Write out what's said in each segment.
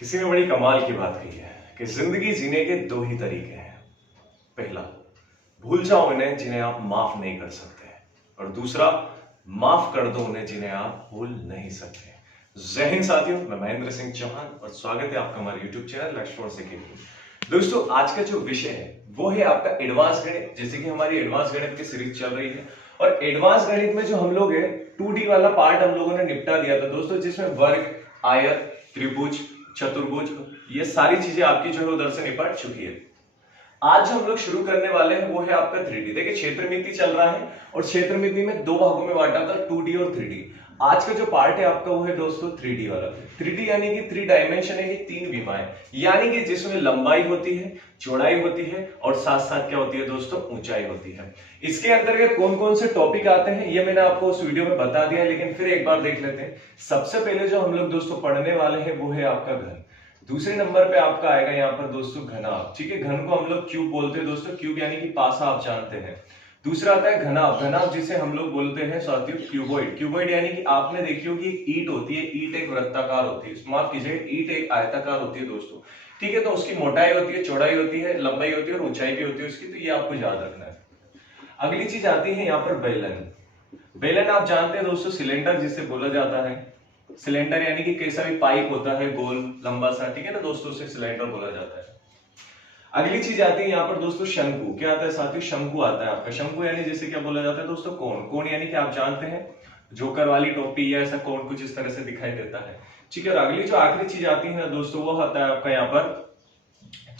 किसी ने बड़ी कमाल की बात कही है कि जिंदगी जीने के दो ही तरीके हैं। पहला, भूल जाओ उन्हें जिन्हें आप माफ नहीं कर सकते, और दूसरा, माफ कर दो उन्हें जिन्हें आप भूल नहीं सकते। जय हिंद साथियों, मैं महेंद्र सिंह चौहान और स्वागत है आपका हमारे यूट्यूब चैनल लक्ष्य फॉर सेकेंड। दोस्तों, आज का जो विषय है वो है आपका एडवांस गणित। जैसे कि हमारी एडवांस गणित की सीरीज चल रही है और एडवांस गणित में जो हम लोग है 2D वाला पार्ट हम लोगों ने निपटा दिया था दोस्तों, जिसमें वर्ग, आयत, त्रिभुज, चतुर्भुज, ये सारी चीजें आपकी जो है उधर से निपट चुकी है। आज जो हम लोग शुरू करने वाले हैं वो है आपका 3D। देखिए, क्षेत्रमिति चल रहा है और क्षेत्रमिति में दो भागों में बांटा था, 2D और 3D। आज का जो पार्ट है आपका वो है दोस्तों 3D वाला। 3D यानी कि 3 डायमेंशन है, तीन विमाएं, यानी कि जिसमें लंबाई होती है, चौड़ाई होती है और साथ साथ क्या होती है दोस्तों, ऊंचाई होती है। इसके अंतर्गत कौन कौन से टॉपिक आते हैं ये मैंने आपको उस वीडियो में बता दिया है, लेकिन फिर एक बार देख लेते हैं। सबसे पहले जो हम लोग दोस्तों पढ़ने वाले हैं वो है आपका घन। दूसरे नंबर पे आपका आएगा यहाँ पर दोस्तों घनाभ। ठीक है, घन को हम लोग क्यूब बोलते हैं दोस्तों, क्यूब यानी कि पासा आप जानते हैं। दूसरा आता है घनाभ। घनाभ जिसे हम लोग बोलते हैं साथियों क्यूबॉइड। क्यूबॉइड यानी कि आपने देखी होगी एक ईंट होती है, ईंट एक वृत्ताकार होती है, माफ कीजिए ईंट एक आयताकार होती है दोस्तों। ठीक है, तो उसकी मोटाई होती है, चौड़ाई होती है, लंबाई होती है और ऊंचाई भी होती है उसकी, तो ये आपको याद रखना है। अगली चीज आती है यहाँ पर बेलन। बेलन आप जानते हैं दोस्तों, सिलेंडर जिसे बोला जाता है। सिलेंडर यानी कि कैसा भी पाइप होता है गोल लंबा सा, ठीक है ना दोस्तों, उसे सिलेंडर बोला जाता है। अगली चीज आती है यहाँ पर दोस्तों शंकु। क्या आता है साथियों, शंकु आता है आपका। शंकु यानी जिसे क्या बोला जाता है दोस्तों, कोण। कोण यानी कि आप जानते हैं जोकर वाली टोपी या ऐसा कोण कुछ इस तरह से दिखाई देता है। ठीक है, और अगली जो आखिरी चीज आती है ना दोस्तों वो आता है आपका यहाँ पर,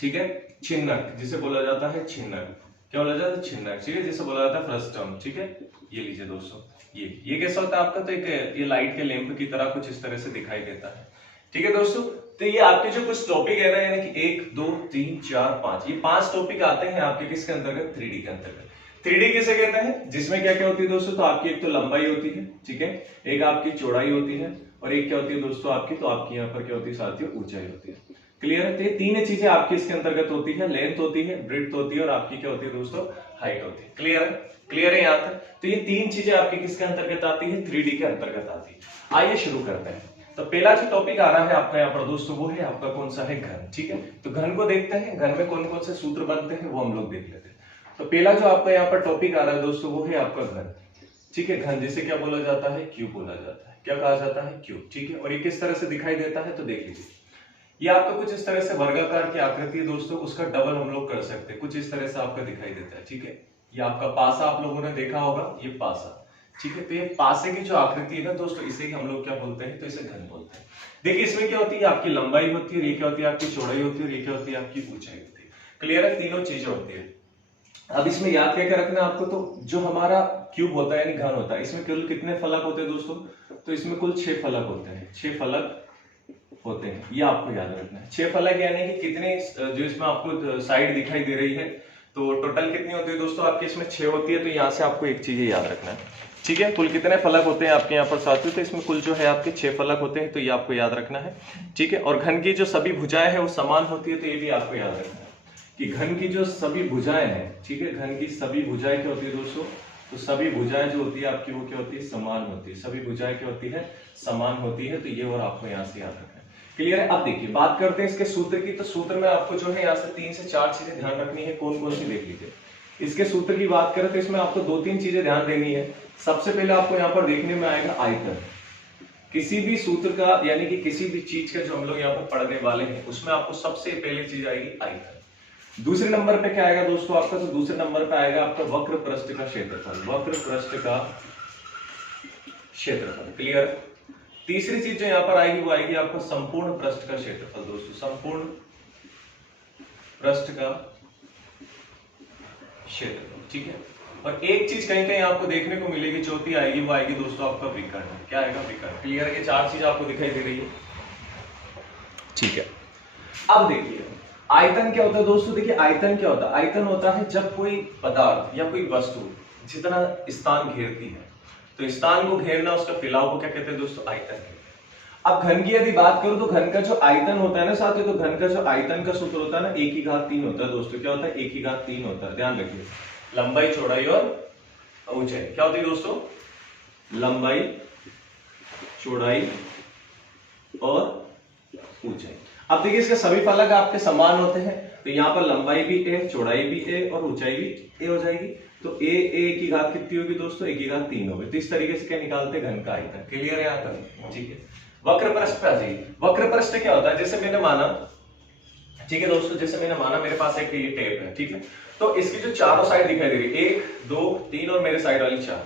ठीक है, छिन्नक, जिसे बोला जाता है छिन्नक। क्या बोला जाता है, छिन्नक। ठीक है, जिसे बोला जाता है फ्रस्टम। ठीक है, ये लीजिए दोस्तों, ये कैसा होता है आपका, तो एक ये लाइट के लैंप की तरह कुछ इस तरह से दिखाई देता है। ठीक है दोस्तों, तो ये आपके जो कुछ टॉपिक है ना, यानी कि 1 2 3 4 5, ये 5 टॉपिक आते हैं आपके किसके अंतर्गत, 3D के अंतर्गत। 3D किसे कहते हैं, जिसमें क्या क्या होती है दोस्तों, तो आपकी एक तो लंबाई होती है, ठीक है, एक आपकी चौड़ाई होती है और एक क्या होती है दोस्तों आपकी, तो आपकी यहाँ पर क्या होती है साथियों, ऊंचाई होती है। क्लियर है, तो ये तीन चीजें आपकी इसके अंतर्गत होती है, लेंथ होती है, ब्रेड्थ होती है और आपकी क्या होती है दोस्तों, हाइट होती है। क्लियर है, क्लियर है यहाँ तक। तो ये तीन चीजें आपकी किसके अंतर्गत आती है, 3D के अंतर्गत आती है। आइए शुरू करते हैं। तो पहला जो टॉपिक आ रहा है आपका यहाँ पर दोस्तों वो है आपका कौन सा है, घन। ठीक है, तो घन को देखते हैं, घन में कौन कौन से सूत्र बनते हैं वो हम लोग देख लेते हैं। तो पहला जो आपका यहाँ पर टॉपिक आ रहा है दोस्तों वो है आपका घन। ठीक है, घन जिसे क्या बोला जाता है, क्यूब बोला जाता है। क्या कहा जाता है, क्यूब। ठीक है, और ये किस तरह से दिखाई देता है तो देख लीजिए, ये आपका कुछ इस तरह से वर्गाकार की आकृति है दोस्तों, उसका डबल हम लोग कर सकते हैं, कुछ इस तरह से आपका दिखाई देता है। ठीक है, ये आपका पासा आप लोगों ने देखा होगा, ये पासा। ठीक है, तो ये पासे की जो आकृति है ना दोस्तों, इसे ही हम लोग क्या बोलते हैं, तो इसे घन बोलते हैं। देखिए, इसमें क्या होती है, आपकी लंबाई होती है, ये क्या होती है आपकी चौड़ाई होती है और ये क्या होती है आपकी ऊंचाई होती है। क्लियर है, तीनों चीजें होती है। अब इसमें याद क्या क्या रखना है आपको, तो जो हमारा क्यूब होता है यानी घन होता है, इसमें कुल कितने फलक होते हैं दोस्तों, तो इसमें कुल 6 फलक होते हैं, 6 फलक होते हैं, ये आपको याद रखना है। 6 फलक यानी कि कितने, जो इसमें आपको साइड दिखाई दे रही है, तो टोटल कितनी होती है दोस्तों आपके, इसमें 6 होती है। तो यहाँ से आपको एक चीज याद रखना है। ठीक है, कुल कितने फलक होते हैं आपके यहाँ पर साथियों, तो इसमें कुल जो है आपके 6 फलक होते हैं, तो ये आपको याद रखना है। ठीक है, और घन की जो सभी भुजाएं हैं वो समान होती है, तो ये भी आपको याद रखना है कि घन की जो सभी भुजाएं हैं, ठीक है, घन की सभी भुजाएं क्या होती है दोस्तों, तो सभी भुजाएं जो होती है आपकी वो क्या होती है, समान होती है। सभी भुजाएं क्या होती है, समान होती है, तो ये और आपको यहाँ से याद रखना है। क्लियर है। अब देखिए, बात करते हैं इसके सूत्र की। तो सूत्र में आपको जो है यहाँ से 3 से 4 चीजें ध्यान रखनी है। कौन कौन सी देख लीजिए। इसके सूत्र की बात करें तो इसमें आपको 2-3 चीजें ध्यान देनी है। सबसे पहले आपको यहाँ पर देखने में आएगा आयतन। किसी भी सूत्र का यानी कि किसी भी चीज का जो हम लोग यहाँ पर पढ़ने वाले हैं उसमें आपको सबसे पहले चीज आएगी आयतन। दूसरे नंबर पे क्या आएगा दोस्तों आपका, तो दूसरे नंबर पे आएगा आपका वक्र पृष्ठ का क्षेत्रफल। वक्र पृष्ठ का क्षेत्रफल। क्लियर। तीसरी चीज जो यहाँ पर आएगी वो आएगी आपका संपूर्ण पृष्ठ का क्षेत्रफल दोस्तों, संपूर्ण पृष्ठ का क्षेत्रफल। ठीक है, और एक चीज कहीं कहीं आपको देखने को मिलेगी, चौथी आएगी, वो आएगी दोस्तों आपका विकर्ण। क्या आएगा, विकर्ण। क्लियर है, ये 4 चीज आपको दिखाई दे रही है। ठीक है, अब देखिए आयतन क्या होता है दोस्तों। देखिए, आयतन क्या होता है, आयतन होता है जब कोई पदार्थ या कोई वस्तु जितना स्थान घेरती है, तो स्थान को घेरना, उसका फैलाव को क्या कहते हैं दोस्तों, आयतन कहते हैं। अब घन की यदि बात करूं तो घन का जो आयतन होता है ना साथियों, तो घन का जो आयतन का सूत्र होता है ना, 1/3 होता है दोस्तों। क्या होता है, 1/3 होता है। ध्यान रखिए, लंबाई, चौड़ाई और ऊंचाई क्या होती है दोस्तों, लंबाई, चौड़ाई और ऊंचाई। अब देखिए इसके सभी फलक आपके समान होते हैं, तो यहाँ पर लंबाई भी ए, चौड़ाई भी ए और ऊंचाई भी ए हो जाएगी। तो ए की घात कितनी होगी दोस्तों, ए की घात 3 होगी। तो इस तरीके से क्या निकालते हैं, घन का आयतन। क्लियर है यहाँ तक, ठीक है। वक्र पृष्ठ पे आ जाइए। वक्र पृष्ठ क्या होता है, जैसे मैंने माना, ठीक है दोस्तों, जैसे मैंने माना मेरे पास एक ये टेप है, ठीक है, तो इसकी जो चारों साइड दिखाई दे रही है, 1 2 3 और मेरे साइड वाली 4,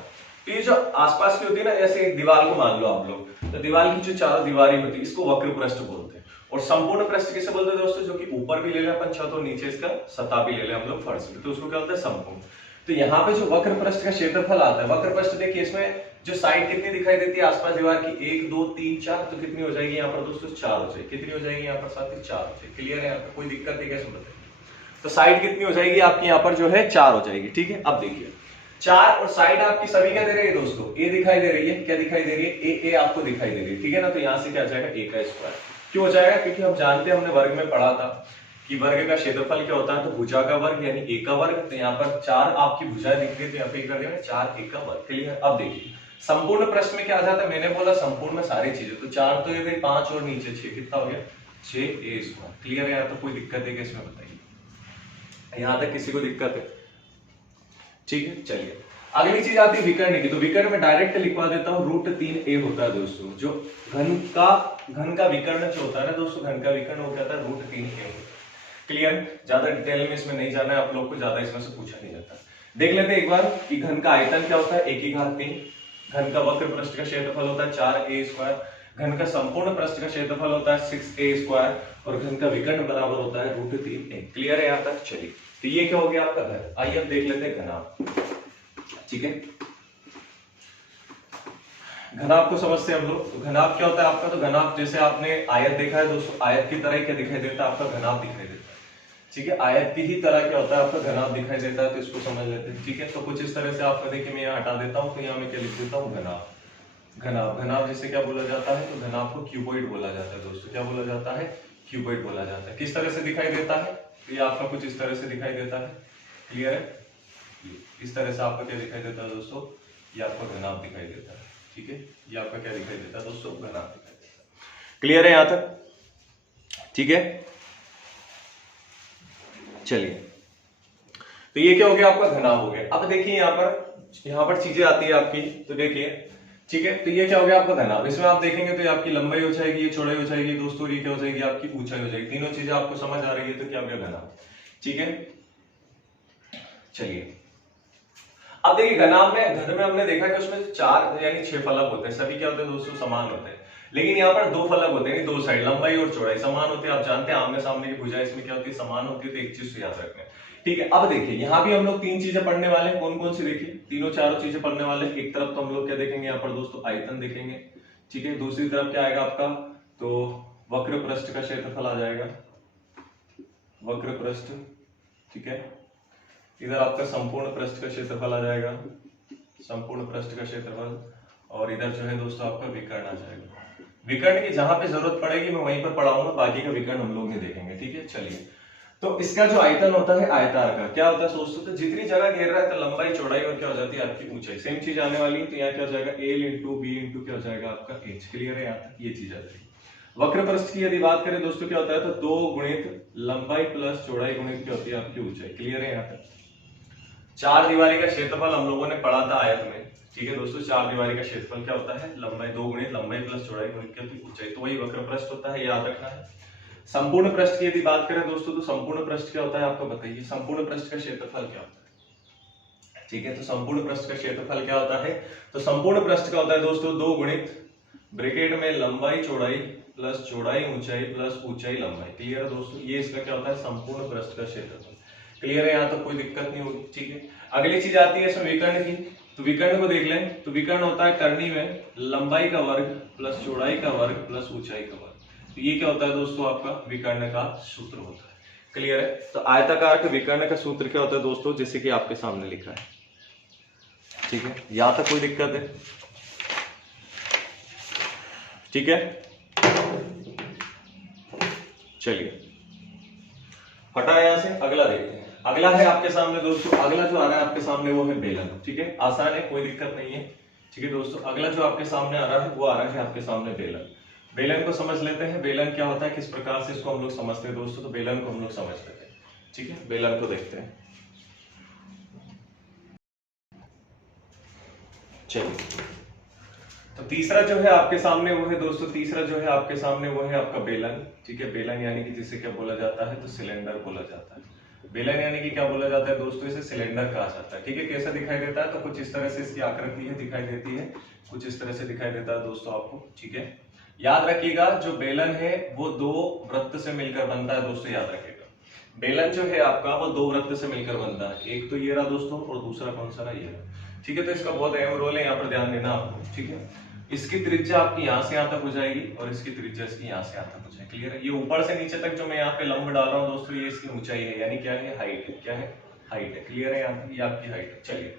तो ये जो आसपास की होती है ना, जैसे एक दीवार को मान लो आप लोग, तो दीवार की जो चारों दीवारें होती है इसको वक्र पृष्ठ बोलते हैं। और संपूर्ण पृष्ठ किसे बोलते हैं दोस्तों, जो कि ऊपर भी ले ले अपन छत और नीचे इसका सतह भी ले ले हम लोग फर्श भी, तो उसको क्या बोलते हैं, संपूर्ण। तो यहाँ पे जो वक्र पृष्ठ का क्षेत्रफल आता है, वक्र पृष्ठ देखिए इसमें जो साइड कितनी दिखाई देती है आसपास दीवार की, 1 2 3 4, तो कितनी हो जाएगी यहाँ पर दोस्तों, 4 हो जाएगी। कितनी हो जाएगी यहाँ पर साथी, 4 हो जाएगी। क्लियर है यहाँ पर, कोई दिक्कत नहीं, कैसे बताइए। तो साइड कितनी हो जाएगी आपकी यहाँ पर जो है 4 हो जाएगी, ठीक है। अब देखिए 4 और साइड आपकी सभी क्या दे रही है दोस्तों, ए दिखाई दे रही है, क्या दिखाई दे रही है, ए आपको दिखाई दे रही है, ठीक है ना। तो यहाँ से क्या जाएगा, ए का स्क्वायर। क्यों हो जाएगा, क्योंकि हम जानते हैं, हमने वर्ग में पढ़ा था कि वर्ग का क्षेत्रफल क्या होता है, तो भुजा का वर्ग यानी ए का वर्ग। तो यहाँ पर 4 आपकी भुजाएं दिख रही है, तो यहाँ पे कर देंगे 4 ए का वर्ग। क्लियर। अब देखिए संपूर्ण पृष्ठ में क्या आ जाता है, मैंने बोला संपूर्ण में सारी चीजें, तो 4 तो ये 5 और नीचे 6, कितना हो गया, 6 ए स्क्वायर। क्लियर है यहाँ तो, कोई दिक्कत है क्या इसमें, बताइए। यहां तक किसी को दिक्कत है, ठीक है। चलिए अगली चीज आती है विकर्ण की। तो विकर्ण में डायरेक्ट लिखवा देता हूं, √3a होता है दोस्तों। जो घन का विकर्ण जो होता है ना दोस्तों, घन का विकर्ण हो जाता है √3a। क्लियर। ज्यादा डिटेल में इसमें नहीं जाना है आप लोग को, ज्यादा इसमें से पूछा नहीं जाता। देख लेते हैं एक बार कि घन का आयतन क्या होता है, 1 की घात 3। घन का वक्र पृष्ठ का क्षेत्रफल होता है 4a स्क्वायर। घन का संपूर्ण पृष्ठ का क्षेत्रफल होता है 6a स्क्वायर। और घन का विकर्ण बराबर होता है √3a। क्लियर है यहाँ तक। चलिए तो ये क्या हो गया आपका घर। आइए अब देख लेते हैं घनाभ, ठीक है। घनाभ को समझते हैं हम लोग। तो घनाभ क्या होता है आपका, तो घनाभ जैसे आपने आयत देखा है दोस्तों, आयत की तरह क्या दिखाई देता है आपका, घनाभ दिखाई देता है, ठीक है। आयत की ही तरह क्या होता है आपका, घनाभ दिखाई देता है। तो इसको समझ लेते हैं, ठीक है। तो कुछ इस तरह से आपका देखिए, मैं यहाँ हटा देता हूँ, तो यहाँ मैं क्या लिख देता हूँ, घनाभ। घनाभ जिसे क्या बोला जाता है, तो घनाभ को क्यूबॉइड बोला जाता है दोस्तों। क्या बोला जाता है, क्यूबॉइड बोला जाता है। किस तरह से दिखाई देता है, तो ये आपका कुछ इस तरह से दिखाई देता है। क्लियर है। इस तरह से आपका क्या दिखाई देता है दोस्तों, ये आपका घनाभ दिखाई देता है, ठीक है। ये आपका क्या दिखाई देता है दोस्तों, घनाभ दिखाई देता है। क्लियर है यहां तक, ठीक है। चलिए तो ये क्या हो गया आपका, घनाभ हो गया। अब देखिए यहाँ पर चीजें आती है आपकी, तो देखिए, ठीक है। तो ये क्या हो गया आपका घनाभ। इसमें आप देखेंगे तो ये आपकी लंबाई हो जाएगी, ये चौड़ाई हो जाएगी दोस्तों, ये क्या हो जाएगी आपकी ऊंचाई हो जाएगी। तीनों चीजें आपको समझ आ रही है, तो क्या हो गया घनाभ, ठीक है। चलिए अब देखिए घनाभ में, घन में हमने देखा कि उसमें 4 यानी 6 फलक होते हैं। सभी क्या होते हैं दोस्तों, समान होते हैं। लेकिन यहाँ पर 2 फलक होते हैं, 2 साइड लंबाई और चौड़ाई समान होते हैं। आप जानते हैं आमने सामने की भुजा इसमें क्या होती है, समान होती है। तो एक चीज याद रखना है, ठीक है। अब देखिए यहाँ भी हम लोग 3 चीजें पढ़ने वाले हैं। कौन कौन सी देखिए, तीनों चारों चीजें पढ़ने वाले हैं। एक तरफ तो हम लोग क्या देखेंगे यहाँ पर दोस्तों, आयतन देखेंगे, ठीक है। दूसरी तरफ क्या आएगा आपका, तो वक्र पृष्ठ का क्षेत्रफल आ जाएगा, वक्र पृष्ठ, ठीक है। इधर आपका संपूर्ण पृष्ठ का क्षेत्रफल आ जाएगा, संपूर्ण पृष्ठ का क्षेत्रफल। और इधर जो है दोस्तों आपका विकर्ण आ जाएगा। विकर्ण की जहां पे जरूरत पड़ेगी मैं वहीं पर पढ़ाऊंगा, बाकी का विकर्ण हम लोग नहीं देखेंगे, ठीक है। चलिए तो इसका जो आयतन होता है आयताकार का, क्या होता है दोस्तों, तो जितनी जगह घेर रहा है तो लंबाई चौड़ाई और क्या हो जाती है आपकी ऊंचाई सेम चीज आने वाली है। तो यहाँ क्या हो जाएगा, एल इंटू बी इंटू क्या हो जाएगा आपका एच। क्लियर है यहाँ तक, ये चीज आ जाएगी। वक्र पृष्ठ की यदि बात करें दोस्तों, क्या होता है, तो 2 गुणित लंबाई प्लस चौड़ाई गुणित क्या होती है आपकी ऊंचाई। क्लियर है यहाँ तक। 4 दीवारी का क्षेत्रफल हम लोगों ने पढ़ा था आयत में, ठीक है दोस्तों। 4 दीवारी का क्षेत्रफल क्या होता है, लंबाई 2 गुणित लंबाई प्लस चौड़ाई गुणित क्या होती है ऊंचाई। तो वही वक्र पृष्ठ होता है, याद रखना है। संपूर्ण पृष्ठ की यदि बात करें दोस्तों, तो संपूर्ण पृष्ठ क्या होता है आपको बताइए, संपूर्ण पृष्ठ का क्षेत्रफल क्या होता है, ठीक है। तो संपूर्ण पृष्ठ का क्षेत्रफल क्या होता है, तो संपूर्ण पृष्ठ का होता है दोस्तों 2 गुणित ब्रैकेट में लंबाई चौड़ाई प्लस चौड़ाई ऊंचाई प्लस ऊंचाई लंबाई। क्लियर है दोस्तों, ये इसका क्या होता है, संपूर्ण पृष्ठ का क्षेत्रफल। क्लियर है, यहाँ तक कोई दिक्कत नहीं होगी, ठीक है। अगली चीज आती है इसमें विकर्ण की। तो विकर्ण को देख लें, तो विकर्ण होता है करनी में लंबाई का वर्ग प्लस चौड़ाई का वर्ग प्लस ऊंचाई का वर्ग। तो ये क्या होता है दोस्तों, आपका विकर्ण का सूत्र होता है। क्लियर है। तो आयताकार के विकर्ण का सूत्र क्या होता है दोस्तों, जैसे कि आपके सामने लिखा है, ठीक है। यहां तक कोई दिक्कत है, ठीक है। चलिए हटा यहां से, अगला देखते हैं। अगला है आपके सामने दोस्तों, अगला जो आ रहा है आपके सामने वो है बेलन, ठीक है। आसान है, कोई दिक्कत नहीं है, ठीक है दोस्तों। अगला जो आपके सामने आ रहा है वो आ रहा है आपके सामने बेलन। बेलन को समझ लेते हैं। बेलन क्या होता है, किस प्रकार से इसको हम लोग समझते हैं दोस्तों, तो बेलन को हम लोग समझ लेते हैं। ठीक है, बेलन को देखते हैं। चलिए, तो तीसरा जो है आपके सामने वो है दोस्तों, तीसरा जो है आपके सामने वो है आपका बेलन। ठीक है, बेलन यानी कि जिसे क्या बोला जाता है, तो सिलेंडर बोला जाता है। बेलन यानी कि क्या बोला जाता है दोस्तों, इसे सिलेंडर कहा जाता है। ठीक है, कैसा दिखाई देता है, तो कुछ इस तरह से इसकी आकृति है दिखाई देती है, कुछ इस तरह से दिखाई देता है दोस्तों आपको। ठीक है, याद रखिएगा जो बेलन है वो दो वृत्त से मिलकर बनता है दोस्तों, याद रखिएगा। बेलन जो है आपका वो दो वृत्त से मिलकर बनता है, एक तो ये रहा दोस्तों और दूसरा कौन सा रहा, ये रहा। ठीक है, तो इसका बहुत अहम रोल है, यहाँ पर ध्यान देना आपको। ठीक है, इसकी त्रिज्या आपकी यहाँ से यहाँ तक हो जाएगी और इसकी त्रिज्या इसकी यहाँ से यहाँ तक हो जाएगी। क्लियर है, ये ऊपर से नीचे तक जो मैं यहाँ पे लंब डाल रहा हूँ दोस्तों, ये इसकी ऊंचाई है, यानी क्या है, हाइट है। क्या है, हाइट है। क्लियर है, यहाँ पे ये आपकी हाइट है। चलिए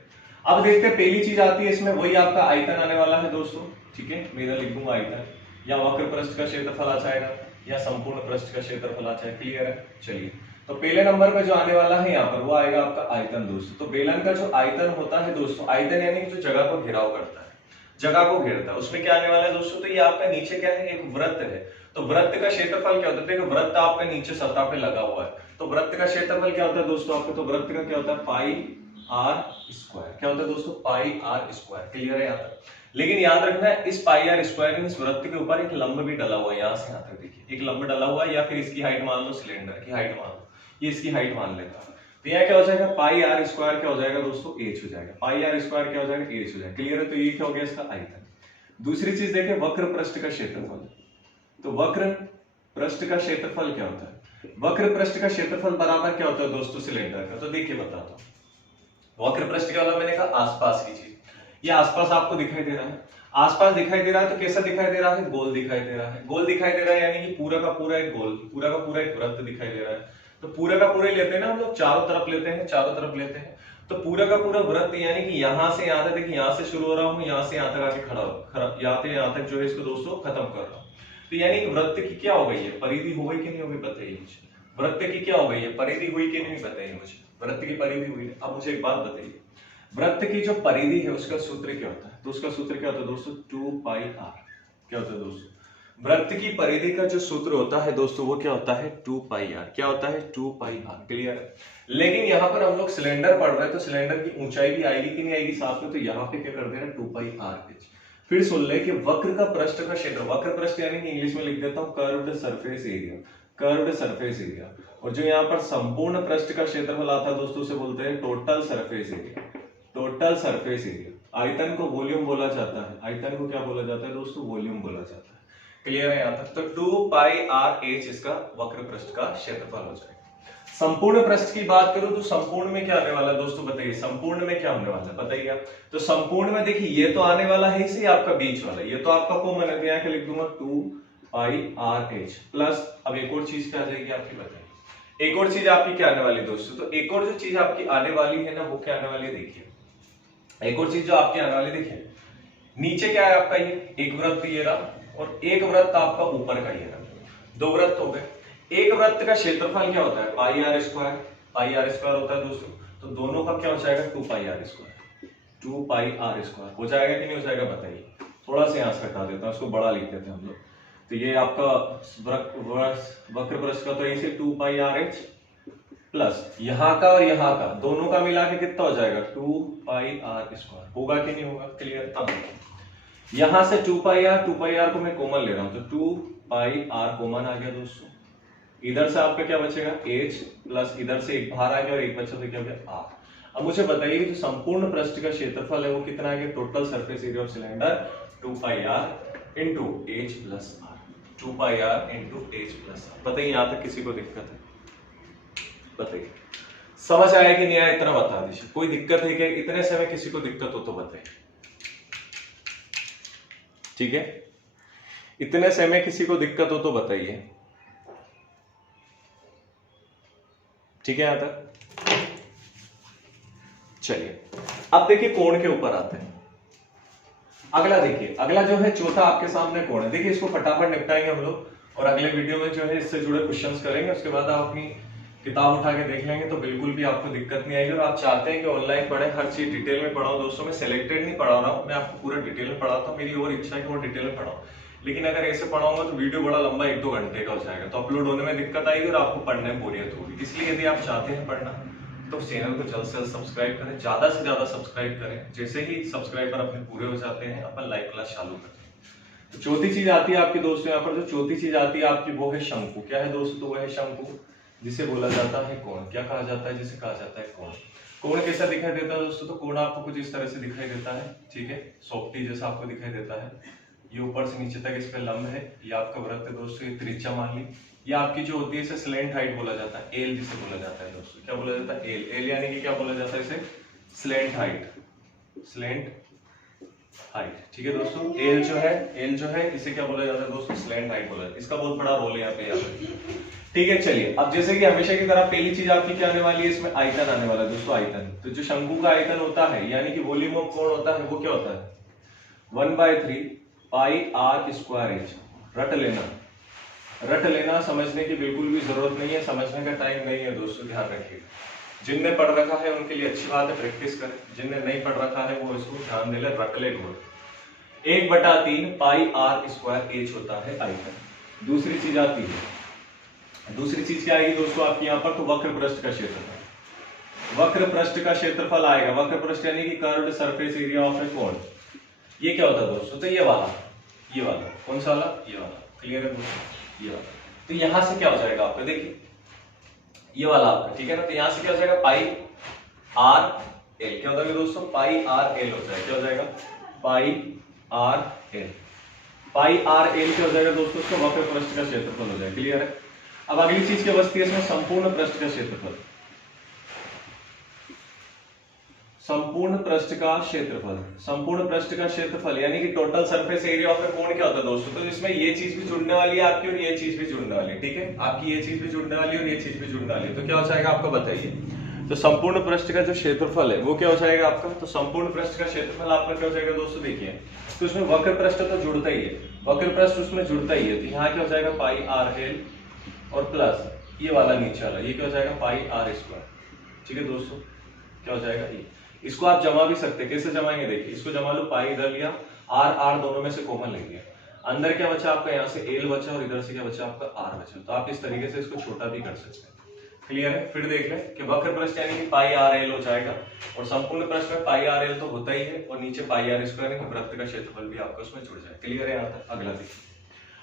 अब देखते हैं, पहली चीज आती है इसमें, वही आपका आयतन आने वाला है दोस्तों। ठीक है, मैं इधर लिख दूंगा आयतन, या वक्र पृष्ठ का क्षेत्रफल आ जाएगा, या संपूर्ण पृष्ठ का क्षेत्रफल आ जाएगा। क्लियर है, चलिए तो पहले नंबर पे जो आने वाला है यहाँ पर वो आएगा आपका आयतन दोस्तों। तो बेलन का जो आयतन होता है दोस्तों, आयतन यानी कि जो जगह को घेराव करता है, जगह को घेरता है, उसमें क्या आने वाला है दोस्तों, तो ये आपका नीचे क्या है, एक वृत्त है। तो वृत्त का क्षेत्रफल क्या होता है, देखो वृत्त आपका नीचे सतह पे लगा हुआ है, तो वृत्त का क्षेत्रफल क्या होता है दोस्तों आपका, तो वृत्त का क्या होता है, पाई आर स्क्वायर। क्या होता है दोस्तों, पाई आर स्क्वायर। क्लियर है यहाँ तक, लेकिन याद रखना है इस पाई आर स्क्वायर में इस वृत्त के ऊपर एक लंब भी डला हुआ है, यहाँ से यहाँ तक देखिए एक लंब डला हुआ है, या फिर इसकी हाइट मान लो, सिलेंडर की हाइट मान लो, ये इसकी हाइट मान लेता है। तो यहाँ क्या हो जाएगा, पाई आर स्क्वायर क्या हो जाएगा दोस्तों, एच हो जाएगा। पाई आर स्क्वायर क्या हो जाएगा, एच हो जाएगा। क्लियर है, तो ये क्या हो गया इसका आयतन। दूसरी चीज देखें, वक्र पृष्ठ का क्षेत्रफल। तो वक्र पृष्ठ का क्षेत्रफल क्या होता है, वक्र पृष्ठ का क्षेत्रफल बराबर क्या होता है दोस्तों, सिलेंडर का। तो देखिए बताता हूं, वक्र पृष्ठ क्या होता है, मैंने कहा आसपास की चीज, ये आसपास आपको दिखाई दे रहा है, आसपास दिखाई दे रहा है, तो कैसा दिखाई दे रहा है, गोल दिखाई दे रहा है। गोल दिखाई दे रहा है यानी कि पूरा का पूरा एक गोल, पूरा का पूरा एक वृत्त दिखाई दे रहा है। तो पूरा का पूरा लेते हैं ना हम लोग, चारों तरफ लेते हैं, चारों तरफ लेते हैं, तो पूरा का पूरा वृत्त यानी कि यहां से यहां तक, देखिए यहां से शुरू हो रहा हूं, यहां से यहां तक आके खड़ा हो, यहाँ से यहां तक जो है इसको दोस्तों खत्म कर रहा हूं। तो यानी कि वृत्त की क्या हो गई है, परिधि हो गई कि नहीं होगी, बताइए मुझे। वृत्त की क्या हो गई है, परिधि हुई कि नहीं, बताइए मुझे। वृत्त की परिधि हुई। अब मुझे एक बात बताइए, वृत्त की जो परिधि है उसका सूत्र क्या होता है, तो उसका सूत्र क्या होता है दोस्तों, 2 पाई आर। क्या होता है दोस्तों, वृत्त की परिधि का जो सूत्र होता है दोस्तों वो क्या होता है, 2 पाई आर। क्या होता है, 2 पाई आर। क्लियर है, लेकिन यहाँ पर हम लोग सिलेंडर पढ़ रहे हैं, तो सिलेंडर की ऊंचाई भी आएगी कि नहीं आएगी साथ में, तो यहाँ पे क्या कर देना, 2 पाई आर एच। फिर सुन ले कि वक्र का पृष्ठ का क्षेत्र, वक्र पृष्ठ यानी कि इंग्लिश में लिख देता हूँ curved surface area, curved surface area. और जो यहाँ पर संपूर्ण पृष्ठ का क्षेत्रफल आता है दोस्तों उसे बोलते हैं total surface area, total surface area. आयतन को वॉल्यूम बोला जाता है, आयतन को क्या बोला जाता है दोस्तों, वॉल्यूम बोला जाता है। क्लियर है यहाँ तक, तो 2 पाई आर एच इसका वक्र पृष्ठ का क्षेत्रफल हो जाएगा। संपूर्ण पृष्ठ की बात करूं तो संपूर्ण में क्या आने वाला है दोस्तों, बताइए संपूर्ण में क्या होने वाला है, बताइए आप। तो संपूर्ण में देखिए ये तो आने वाला है इसे आपका बीच वाला, ये तो आपका कॉमन है, यहाँ के लिख दूंगा 2 पाई आर एच प्लस, अब एक और चीज क्या आ जाएगी आपकी, बताइए एक और चीज आपकी क्या आने वाली है दोस्तों। तो एक और जो चीज आपकी आने वाली है ना वो क्या आने वाली है, देखिए एक और चीज जो आपकी आने वाली, देखिए नीचे क्या है आपका, ये एक वृत्त ये रहा और एक वृत्त आपका ऊपर का ये रहा, दो वृत्त हो गए। एक वृत्त का क्षेत्रफल क्या होता है, pi r square, pi r square होता है दोस्तों। तो दोनों का क्या हो जाएगा, 2 pi r square, 2 pi r square हो जाएगा कि नहीं हो जाएगा, बताइए। थोड़ा सा यहाँ से हटा देता हूँ, उसको बड़ा लिख देते हैं हम लोग। तो ये आपका वक्र पृष्ठ का, तो इसे 2 पाई आर एच प्लस यहाँ का और यहाँ का दोनों का मिला के कितना हो जाएगा, 2 पाई आर स्क्वायर। होगा कि नहीं होगा, क्लियर। अब यहां से 2 पाई आर को मैं कॉमन ले रहा हूं, तो 2 पाई आर कॉमन आ गया दोस्तों। इधर से आपका क्या बचेगा, h प्लस इधर से एक बाहर आ गया और एक बचा तो क्या हो गया, r। अब मुझे बताइए कि जो संपूर्ण पृष्ठ का क्षेत्रफल है वो कितना आ गया, total surface area of cylinder 2 pi r into h plus r, 2 pi r into h plus r. बताइए यहां तक किसी को दिक्कत है, बताइए समझ आया कि नहीं आया, इतना बता दीजिए। कोई दिक्कत है क्या, इतने समय किसी को दिक्कत हो तो बताइए, ठीक है। इतने समय किसी को दिक्कत हो तो बताइए, ठीक है यहां तक। चलिए अब देखिए कोण के ऊपर आते हैं। अगला देखिए, अगला जो है चौथा आपके सामने कोण है। देखिए इसको फटाफट निपटाएंगे हम लोग और अगले वीडियो में जो है इससे जुड़े क्वेश्चंस करेंगे। उसके बाद आप अपनी किताब उठा के देख लेंगे तो बिल्कुल भी आपको दिक्कत नहीं आएगी। और आप चाहते हैं कि ऑनलाइन पढ़े, हर चीज डिटेल में पढ़ाऊं दोस्तों, मैं सिलेक्टेड नहीं पढ़ा रहा हूं, मैं आपको पूरा डिटेल में पढ़ाता हूं। मेरी और इच्छा है कि वो डिटेल में पढ़ाऊं, लेकिन अगर ऐसे पढ़ाऊंगा तो वीडियो बड़ा लंबा 1-2 घंटे का हो जाएगा, तो अपलोड होने में दिक्कत आएगी और आपको पढ़ने में बोरियत होगी। इसलिए यदि आप चाहते हैं पढ़ना तो चैनल को जल्द से जल्द सब्सक्राइब करें, ज्यादा से ज्यादा सब्सक्राइब करें। जैसे ही सब्सक्राइबर अपने पूरे हो जाते हैं अपन लाइव क्लास चालू करते हैं। तो चौथी चीज आती है आपकी दोस्तों, यहाँ पर जो चौथी चीज आती है आपकी वो है शंकु। क्या है दोस्तों? तो वो है शंकु, जिसे बोला जाता है कोण। क्या कहा जाता है? जिसे कहा जाता है कोण। कोण कैसा दिखाई देता है दोस्तों? तो कोण आपको कुछ इस तरह से दिखाई देता है, ठीक है, सॉफ्टी जैसा आपको दिखाई देता है। ये ऊपर से नीचे तक इस पे लंब है, ये आपका वृत्त है दोस्तों, ये त्रिज्या मान ली। ये आपकी जो होती है इसे स्लेंट हाइट बोला जाता है, एल जिसे बोला जाता है दोस्तों। क्या बोला जाता है? एल। एल यानी कि क्या बोला जाता है इसे? स्लेंट हाइट, स्लेंट हाइट, ठीक है दोस्तों। एल जो है इसे क्या बोला जाता है दोस्तों? स्लेंट हाइट बोला जाता है। इसका बहुत बड़ा रोल है यहाँ पे, ठीक है। चलिए, अब जैसे कि हमेशा की तरह पहली चीज आपकी क्या आने वाली है? इसमें आयतन आने वाला है दोस्तों, आयतन। तो जो शंकु का आयतन होता है यानी कि वॉल्यूम ऑफ कोण होता है वो क्या होता है? 1/3 पाई आर स्क्वायर एच। रट लेना समझने की बिल्कुल भी जरूरत नहीं है, समझने का टाइम नहीं है दोस्तों, ध्यान रखिएगा। जिनने पढ़ रखा है उनके लिए अच्छी बात है, प्रैक्टिस करें। जिनने नहीं पढ़ रखा है वो इसको ध्यान दे ले, रट ले घोड़। 1/3 पाई आर स्क्वायर एच होता है आयतन। दूसरी चीज आती है, दूसरी चीज क्या आएगी दोस्तों आपकी यहाँ पर? तो वक्र पृष्ठ का क्षेत्रफल। वक्र पृष्ठ का क्षेत्रफल आएगा। वक्र पृष्ठ यानी कि कर्व्ड सरफेस एरिया ऑफ ए कोण। ये क्या होता है दोस्तों? तो ये वाला कौन सा वाला? ये वाला। क्लियर है दोस्तों? ये वाला। तो यहां से क्या हो जाएगा आपका? देखिए ये वाला आपका, ठीक है ना। तो यहां से क्या हो जाएगा? Pi r L. क्या हो जाएगा दोस्तों? पाई आर एल हो जाएगा। क्या हो जाएगा? Pi r L. पाई आर एल क्या हो जाएगा दोस्तों? उसका वक्र पृष्ठ का क्षेत्रफल हो जाएगा। क्लियर है? अब अगली चीज क्या बचती है इसमें? संपूर्ण पृष्ठ का क्षेत्रफल। संपूर्ण पृष्ठ का क्षेत्रफल, संपूर्ण पृष्ठ का क्षेत्रफल यानी कि टोटल सरफेस एरिया ऑफ ए कोण क्या होता है दोस्तों? तो इसमें ये चीज भी जुड़ने वाली है आपकी और ये चीज भी जुड़ने वाली है, ठीक है। आपकी ये चीज भी जुड़ने वाली है और ये चीज भी जुड़ने वाली है। तो क्या हो जाएगा आपका? बताइए। तो संपूर्ण पृष्ठ का जो क्षेत्रफल है वो क्या हो जाएगा आपका? तो संपूर्ण पृष्ठ का क्षेत्रफल आपका क्या हो जाएगा दोस्तों? देखिए, तो इसमें वक्र पृष्ठ तो जुड़ता ही है, वक्र पृष्ठ उसमें जुड़ता ही है। तो यहाँ क्या हो जाएगा? पाई आर एल और प्लस ये वाला नीचे वाला, ये क्या हो जाएगा? पाई आर स्क्वायर, ठीक है दोस्तों। क्या हो जाएगा? ये इसको आप जमा भी सकते हैं। कैसे जमाएंगे? देखिए, इसको जमा लो, पाई इधर लिया, आर दोनों में से कॉमन ले लिया। अंदर क्या बचा आपका? यहाँ से एल बचा और इधर से क्या बचा आपका? आर बचा। तो आप इस तरीके से इसको छोटा भी कर सकते हैं। क्लियर है? फिर देख लें कि वक्र पृष्ठ यानी कि पाई आर एल हो जाएगा और संपूर्ण पृष्ठ में पाई आर एल तो होता ही है और नीचे पाई आर स्क्वायर है, वृत्त का क्षेत्रफल भी आपका उसमें जुड़ जाए। क्लियर है? यहाँ तक। अगला देखिए,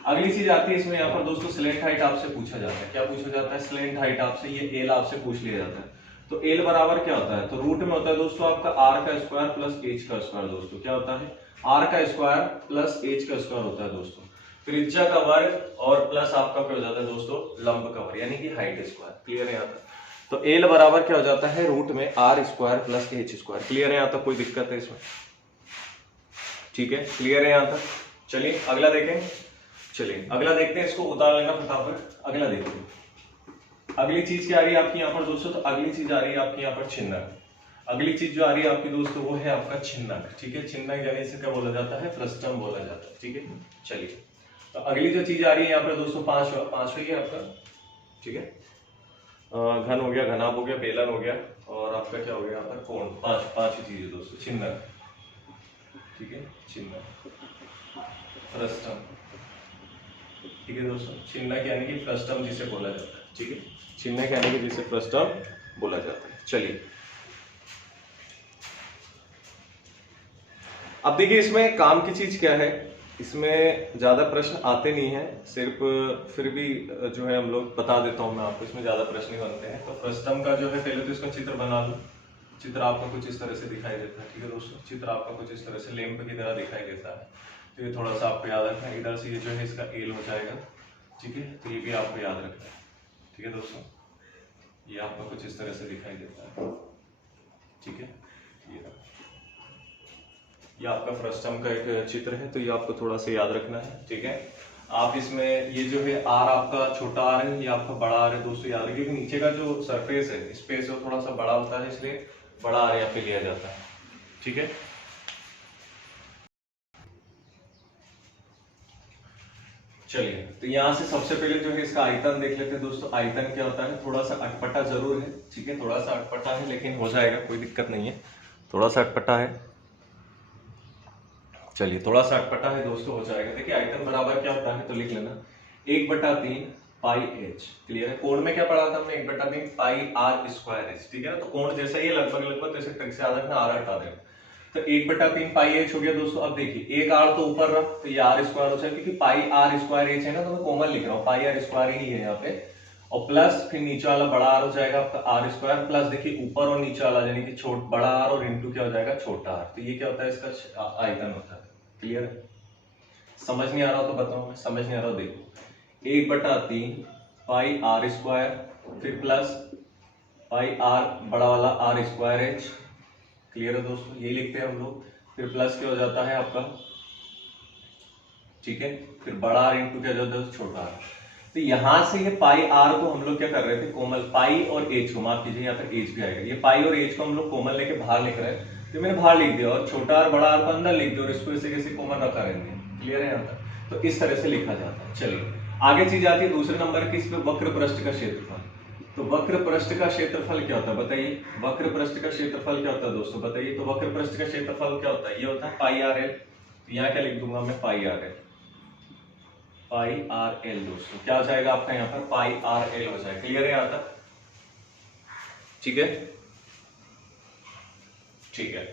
अगली चीज आती है इसमें यहाँ पर दोस्तों, स्लेंट हाइट आपसे पूछा जाता है। क्या पूछा जाता है? स्लेंट हाइट आपसे, ये एल आपसे पूछ लिया जाता है। तो एल बराबर क्या होता है? तो रूट में होता है दोस्तों आपका आर का स्क्वायर प्लस एच का स्क्वायर। दोस्तों क्या होता है? आर का स्क्वायर प्लस एच का स्क्वायर होता है दोस्तों। त्रिज्या का वर्ग और प्लस आपका क्या हो जाता है दोस्तों? लंब का वर्ग यानी कि हाइट स्क्वायर। क्लियर है यहाँ तक? तो एल बराबर क्या हो जाता है? रूट में r square plus h square. Clear है यहाँ तक? कोई दिक्कत है इसमें? ठीक है, क्लियर है यहाँ तक? चलिए अगला देखें। चलिए अगला देखते हैं, इसको उतार लेना फटाफट। अगला देखते हैं, अगली चीज क्या आ रही है आपकी यहाँ पर दोस्तों? तो अगली चीज आ रही है आपकी यहाँ पर छिन्नक। अगली चीज जो आ रही है आपकी दोस्तों वो है आपका छिन्नक, ठीक है। छिन्नक यानी इसे क्या बोला जाता है? फ्रस्टम बोला जाता है, ठीक है। चलिए, तो अगली जो चीज आ रही है यहाँ पर दोस्तों, पांचवा ही है आपका, ठीक है। घन हो गया, घनाभ हो गया, बेलन हो गया और आपका क्या हो गया यहाँ पर? कोण। पांचवी चीज है दोस्तों, छिन्नक, ठीक है। छिन्नक, फ्रस्टम, ठीक है दोस्तों। छिन्नक यानी कि फ्रस्टम जिसे बोला जाता है, ठीक है। छिन्नक यानी कि जिसे फ्रस्टम बोला जाता है। चलिए अब देखिए, इसमें काम की चीज क्या है? इसमें ज्यादा प्रश्न आते नहीं है, सिर्फ फिर भी जो है हम लोग बता देता हूं मैं आपको, इसमें ज्यादा प्रश्न नहीं बनते हैं। तो फ्रस्टम का जो है पहले तो इसका चित्र बना लो। चित्र आपका कुछ इस तरह से दिखाई देता है, ठीक है दोस्तों। चित्र आपका कुछ इस तरह से लैंप की तरह दिखाई देता है। तो ये थोड़ा सा आपको याद रखना है। इधर से ये जो है इसका एल हो जाएगा, ठीक है। तो ये भी आपको याद रखना है, ठीक है दोस्तों। ये आपका कुछ इस तरह से दिखाई देता है, ठीक है। ये आपका फ्रस्टम का एक चित्र है, तो ये आपको थोड़ा सा याद रखना है, ठीक है। आप इसमें ये जो है आर आपका छोटा आर है, ये आपका बड़ा आर है दोस्तों, याद रखिए। नीचे का जो सरफेस है, स्पेस है, थोड़ा सा बड़ा होता है, इसलिए बड़ा आर यहाँ पे लिया जाता है, ठीक है। चलिए, तो यहाँ से सबसे पहले जो है इसका आयतन देख लेते हैं दोस्तों। आयतन क्या होता है? थोड़ा सा अटपटा जरूर है, ठीक है। थोड़ा सा अटपटा है लेकिन हो जाएगा, कोई दिक्कत नहीं है। थोड़ा सा अटपटा है। चलिए थोड़ा सा अटपटा है दोस्तों, हो जाएगा। देखिए आयतन बराबर क्या होता है तो लिख लेना 1/3 पाई एच। क्लियर है। कोण में क्या पढ़ा था हमने 1/3 पाई आर स्क्वायर एच। ठीक है, तो कोण जैसा ही लगभग लगभग जैसे ट्रिक से याद रखना, आर हटा देना तो 1/3 पाई एच हो गया दोस्तों। अब देखिए एक आर तो ऊपर रहा तो ये आर स्क्वायर हो जाएगा, क्योंकि पाई आर स्क्वायर एच है ना, तो मैं कॉमन लिख रहा हूँ, पाई आर स्क्वायर ही है यहाँ पे, और प्लस फिर नीचे वाला बड़ा आर हो जाएगा आपका आर स्क्वायर, प्लस देखिए ऊपर और नीचे वाला यानी कि बड़ा आर और इंटू क्या हो जाएगा छोटा आर। तो ये क्या होता है, इसका आयतन होता है। क्लियर है। समझ नहीं आ रहा तो बताओ, मैं समझ नहीं आ रहा देखो 1/3 पाई आर स्क्वायर फिर प्लस पाई आर बड़ा वाला आर स्क्वायर एच। क्लियर है दोस्तों, यही लिखते हैं हम लोग। फिर प्लस क्या हो जाता है आपका, ठीक है, फिर बड़ा आर इंटू क्या हो जाता है छोटा आर। तो यहां से ये पाई आर को हम लोग क्या कर रहे थे, कोमल पाई और एच को, माफ कीजिए यहाँ पर एच भी आएगा, ये पाई और एच को हम लोग कोमल लेके बाहर लिख रहे हैं, तो मैंने बाहर लिख दिया और छोटा आर बड़ा आर को अंदर लिख दिया और इसको ऐसे कैसे कोमल रखा रहेंगे। क्लियर है यहाँ तक, तो इस तरह से लिखा जाता है। चलिए आगे चीज आती है दूसरे नंबर की, इस पे वक्र पृष्ठ का क्षेत्रफल। तो वक्र पृष्ठ का क्षेत्रफल क्या होता है बताइए, वक्र पृष्ठ का क्षेत्रफल क्या होता है दोस्तों बताइए। तो वक्र पृष्ठ का क्षेत्रफल क्या होता है, ये होता है पाई आर एल। तो यहाँ क्या लिख दूंगा मैं, पाई आर एल, पाई आर एल दोस्तों क्या हो जाएगा आपका यहाँ पर, पाई आर एल हो जाएगा। क्लियर है यहाँ तक, ठीक है, ठीक है।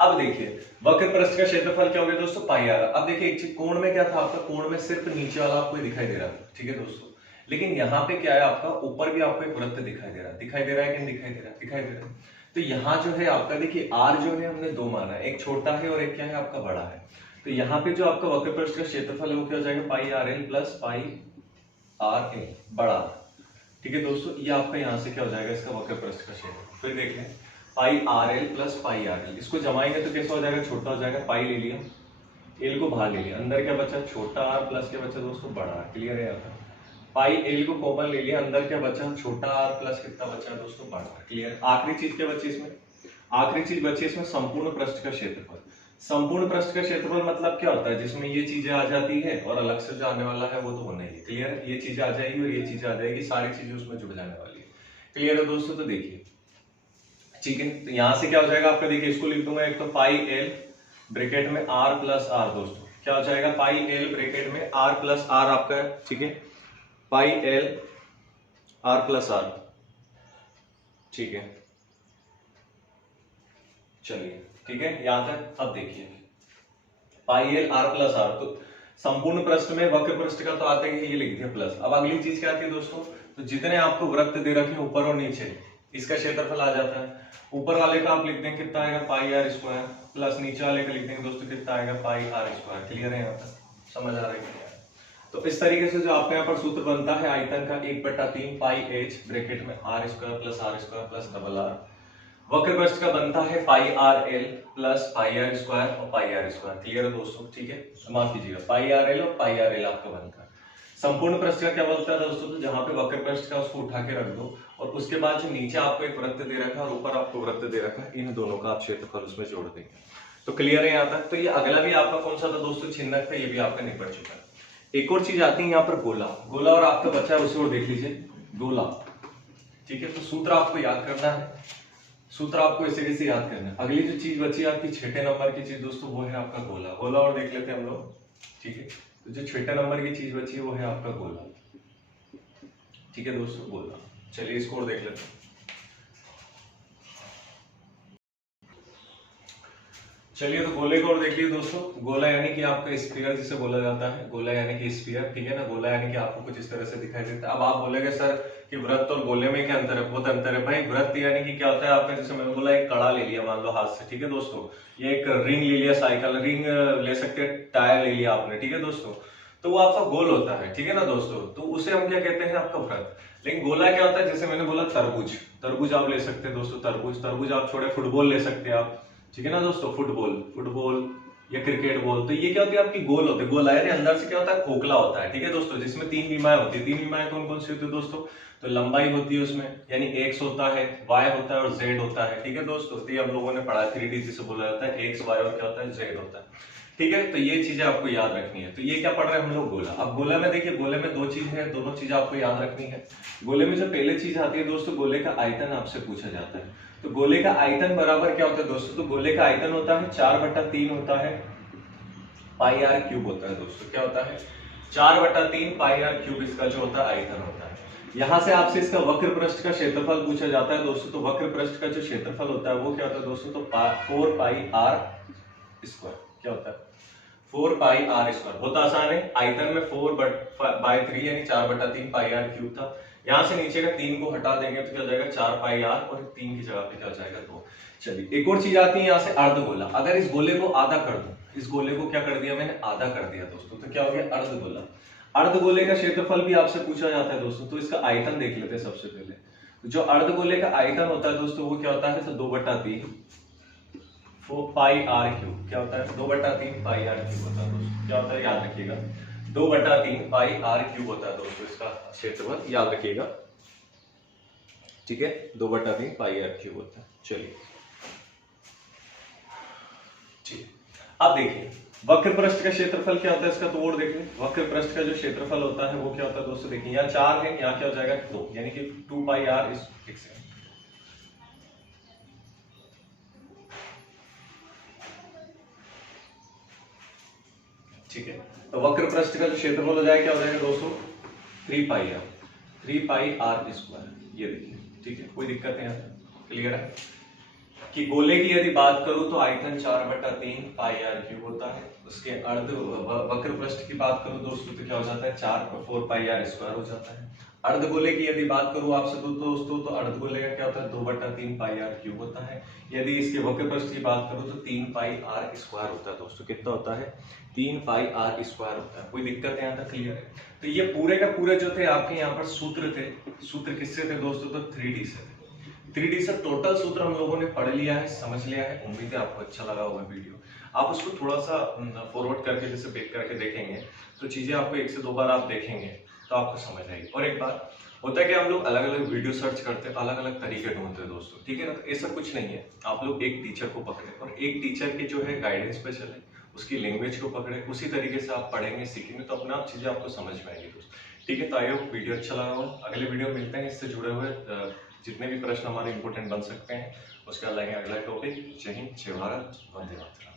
अब देखिए वक्र पृष्ठ का क्षेत्रफल क्या हो गया दोस्तों, पाई आर। अब देखिए एक चीज, कोण में क्या था आपका, कोण में सिर्फ नीचे वाला आपको दिखाई दे रहा था, ठीक है दोस्तों, लेकिन यहाँ पे क्या है आपका, ऊपर भी आपको एक वृत्त दिखाई दे रहा है, दिखाई दे रहा है कि नहीं दिखाई दे रहा है, दिखाई दे रहा है। तो यहाँ जो है आपका देखिए आर जो है हमने दो माना है, एक छोटा है और एक क्या है आपका बड़ा है। तो यहाँ पे जो आपका वक्र पृष्ठ का क्षेत्रफल है वो क्या हो जाएगा, pi r l plus pi r l बड़ा। ठीक है दोस्तों, ये आपका यहाँ से क्या हो जाएगा, इसका वक्र पृष्ठ का क्षेत्रफल। फिर देख लें pi r l plus pi r l, इसको जमाएंगे तो कैसा हो जाएगा, छोटा हो जाएगा, पाई ले लिया, एल को बाहर ले लिया, अंदर क्या बचा छोटा आर प्लस क्या बचा दोस्तों बड़ा आर। क्लियर है यहाँ पर, पाई एल को कॉमन ले लिया, अंदर क्या बचा छोटा आर प्लस कितना बचा दोस्तों बड़ा आर। क्लियर। आखिरी चीज क्या बची इसमें, आखिरी चीज बची इसमें संपूर्ण पृष्ठ का क्षेत्रफल। संपूर्ण पृष्ठ का क्षेत्रफल मतलब क्या होता है, जिसमें ये चीजें आ जाती है और अलग से जो आने वाला है वो तो होना ही है। क्लियर है, ये चीजें आ जाएगी और ये चीजें आ जाएगी, सारी चीजें उसमें जुड़ जाने वाली है। क्लियर है दोस्तों, तो देखिए ठीक है, तो यहां से क्या हो जाएगा आपका, देखिए इसको लिख दूंगा, एक तो पाई एल ब्रैकेट में आर प्लस आर दोस्तों क्या हो जाएगा, पाई एल ब्रैकेट में आर प्लस आर आपका है, ठीक है, pi l r plus r, ठीक है, चलिए ठीक है यहां तक। अब देखिए pi l r plus r, तो संपूर्ण पृष्ठ में वक्र पृष्ठ का तो आता ही है, ये लिख दिया प्लस। अब अगली चीज क्या आती है दोस्तों, तो जितने आपको वृत्त दे रखे ऊपर और नीचे, इसका क्षेत्रफल आ जाता है। ऊपर वाले का आप लिख देंगे कितना आएगा, पाई आर स्क्वायर, प्लस नीचे वाले का लिख देंगे दोस्तों कितना आएगा, पाई आर स्क्वायर। क्लियर है यहाँ तक, समझ आ रहा है। तो इस तरीके से जो आपका यहाँ पर सूत्र बनता है आयतन का 1/3 पाई एच ब्रैकेट में r square plus double r, वक्र पृष्ठ का बनता है pi r l plus pi r square और पाई आर स्क्वायर। क्लियर है दोस्तों, ठीक है, माफ कीजिएगा पाई आर एल और पाई आर एल आपका बनता है। संपूर्ण पृष्ठ का क्या बोलता है दोस्तों, तो जहां पे वक्र पृष्ठ का उसको उठा के रख दो और उसके बाद जो नीचे आपको एक वृत्त दे रखा है और ऊपर आपको वृत्त दे रखा है, इन दोनों का आप क्षेत्रफल उसमें जोड़ देंगे। तो क्लियर है यहाँ तक। तो ये अगला भी आपका कौन सा था दोस्तों, छिन्नक था, ये भी आपका निपट चुका है। एक और चीज आती है यहाँ पर गोला, गोला और आपका बच्चा है उसे और देख लीजिए, गोला। ठीक है, तो सूत्र आपको याद करना है, सूत्र आपको ऐसे कैसे याद करना है। अगली जो चीज बची आपकी 6ठे नंबर की चीज दोस्तों वो है आपका गोला। गोला और देख लेते हैं हम लोग, ठीक है, तो जो 6ठे नंबर की चीज बची है वो है आपका गोला। ठीक है दोस्तों, गोला। चलिए इसको और देख लेते हैं। चलिए तो गोले को और देख लीजिए दोस्तों। गोला यानी कि आपका स्फीयर जिसे बोला जाता है, गोला यानी कि स्फीयर, ठीक है ना। गोला यानी कि आपको कुछ इस तरह से दिखाई देता है। अब आप बोलेंगे सर कि वृत्त और गोले में क्या अंतर है, बहुत अंतर है भाई। वृत्त यानी कि क्या होता है आपका, जैसे मैंने बोला एक कड़ा ले लिया मान लो हाथ से, ठीक है दोस्तों, ये एक रिंग ले लिया, साइकिल रिंग ले सकते हैं, टायर ले लिया आपने, ठीक है दोस्तों, तो वो आपका गोल होता है, ठीक है ना दोस्तों, तो उसे हम क्या कहते हैं आपका वृत्त। लेकिन गोला क्या होता है, जैसे मैंने बोला तरबूज, तरबूज आप ले सकते हैं दोस्तों, तरबूज, तरबूज आप छोड़े, फुटबॉल ले सकते हैं आप, ठीक है ना दोस्तों, फुटबॉल, फुटबॉल या क्रिकेट बॉल, तो ये क्या होती है आपकी गोल होते हैं। गोल यानी अंदर से क्या होता है, खोखला होता है, ठीक है दोस्तों, जिसमें 3 विमाएं होती है। 3 विमाएं कौन कौन सी होती है दोस्तों, तो लंबाई होती है उसमें, यानी एक्स होता है, वाई होता है और जेड होता है, ठीक है दोस्तों। तो ये हम लोगों ने पढ़ा 3D जिसे बोला जाता है, एक्स वाई और क्या होता है, जेड होता है, ठीक है। तो ये चीजें आपको याद रखनी है। तो ये क्या पढ़ रहे हैं हम लोग, गोला। अब गोला में देखिए, गोले में 2 चीज है, दोनों चीज आपको याद रखनी है। गोले में जो पहले चीज आती है दोस्तों, गोले का आयतन आपसे पूछा जाता है। तो गोले का आयतन बराबर क्या होता है दोस्तों, तो गोले का आयतन होता है 4/3 होता है पाई आर क्यूब होता है दोस्तों। क्या होता है? 4/3 पाई आर क्यूब इसका जो होता है आयतन होता है। यहां से आपसे इसका वक्र पृष्ठ का क्षेत्रफल पूछा जाता है दोस्तों। तो वक्र पृष्ठ का जो क्षेत्रफल होता है वो क्या होता है दोस्तों? तो 4 पाई आर स्क्वायर। क्या होता है? 4 पाई आर स्क्वायर। बहुत आसान है। आयतन में 4/3 यानी 4/3 पाई आर क्यूब था। यहां से नीचे का 3 को हटा देंगे तो क्या हो जाएगा? 4 पाई आर, और 3 की जगह पे क्या हो जाएगा? 2। चलिए एक और चीज आती है यहाँ से, अर्धगोला। अगर इस गोले को आधा कर दूं, इस गोले को क्या कर दिया मैंने? आधा कर दिया दोस्तों, तो क्या हो गया? अर्धगोला। अर्धगोले का क्षेत्रफल भी आपसे पूछा जाता है दोस्तों। तो इसका आयतन देख लेते हैं सबसे पहले। तो जो अर्धगोले का आयतन होता है दोस्तों वो क्या होता है? तो 2/3 पाई आर क्यूब। क्या होता है? 2/3 पाई आर क्यूब होता है दोस्तों। क्या होता है? याद रखिएगा, 2/3 पाई आर क्यूब होता है दोस्तों इसका क्षेत्रफल, याद रखिएगा। ठीक है, 2/3 पाई आर क्यूब होता है। चलिए ठीक, अब देखिए वक्र पृष्ठ का क्षेत्रफल क्या होता है इसका, तो और देख लें। वक्र पृष्ठ का जो क्षेत्रफल होता है वो क्या होता है दोस्तों? देखिए यहाँ 4 है, यहाँ क्या हो जाएगा? 2, यानी कि 2 पाई आर इस एक सेकंड। ठीक है, तो वक्र पृष्ठ का जो क्षेत्रफल हो जाएगा क्या हो जाएगा दोस्तों? 3 पाई आर, 3 पाई आर स्क्वायर। ये देखिए, ठीक है, कोई दिक्कत है? यहाँ क्लियर है कि गोले की यदि बात करूं तो आयतन 4/3 पाई आर क्यूब होता है। उसके अर्ध वक्र पृष्ठ की बात करूं दोस्तों तो क्या हो जाता है? 4 पाई आर स्क्वायर हो जाता है। अर्धगोले की यदि बात करूं आपसे दोस्तों तो अर्धगोले का क्या होता है? 2/3 पाई आर क्यूब होता है। यदि इसके वक्र पृष्ठ की बात करूं तो 3 पाई आर स्क्वायर होता है दोस्तों। कितना होता है? 3 पाई आर स्क्वायर होता है। कोई दिक्कत है? यहाँ तक क्लियर है? तो ये पूरे का पूरे जो थे आपके यहाँ पर सूत्र थे, सूत्र किससे थे दोस्तों? तो 3D से थे। 3D से टोटल सूत्र हम लोगों ने पढ़ लिया है, समझ लिया है। उम्मीद है आपको अच्छा लगा होगा वीडियो। आप उसको थोड़ा सा फॉरवर्ड करके जैसे बैक करके देखेंगे तो चीजें आपको 1 से 2 बार आप देखेंगे तो आपको समझ आएगी। और एक बात होता है कि हम लोग अलग अलग वीडियो सर्च करते हैं, अलग अलग तरीके ढूंढते हैं दोस्तों। ठीक है ना? तो ऐसा कुछ नहीं है। आप लोग एक टीचर को पकड़े और एक टीचर के जो है गाइडेंस पे चले, उसकी लैंग्वेज को पकड़े, उसी तरीके से आप पढ़ेंगे सीखेंगे तो अपने आप चीजें आपको समझ में आएंगी दोस्तों। ठीक है, तो आई होप वीडियो अच्छा लगा होगा। अगले वीडियो में मिलते हैं इससे जुड़े हुए जितने भी प्रश्न हमारे इंपोर्टेंट बन सकते हैं उसका लाएंगे अगला टॉपिक। जय हिंद, जय भारत, वंदे मातरम।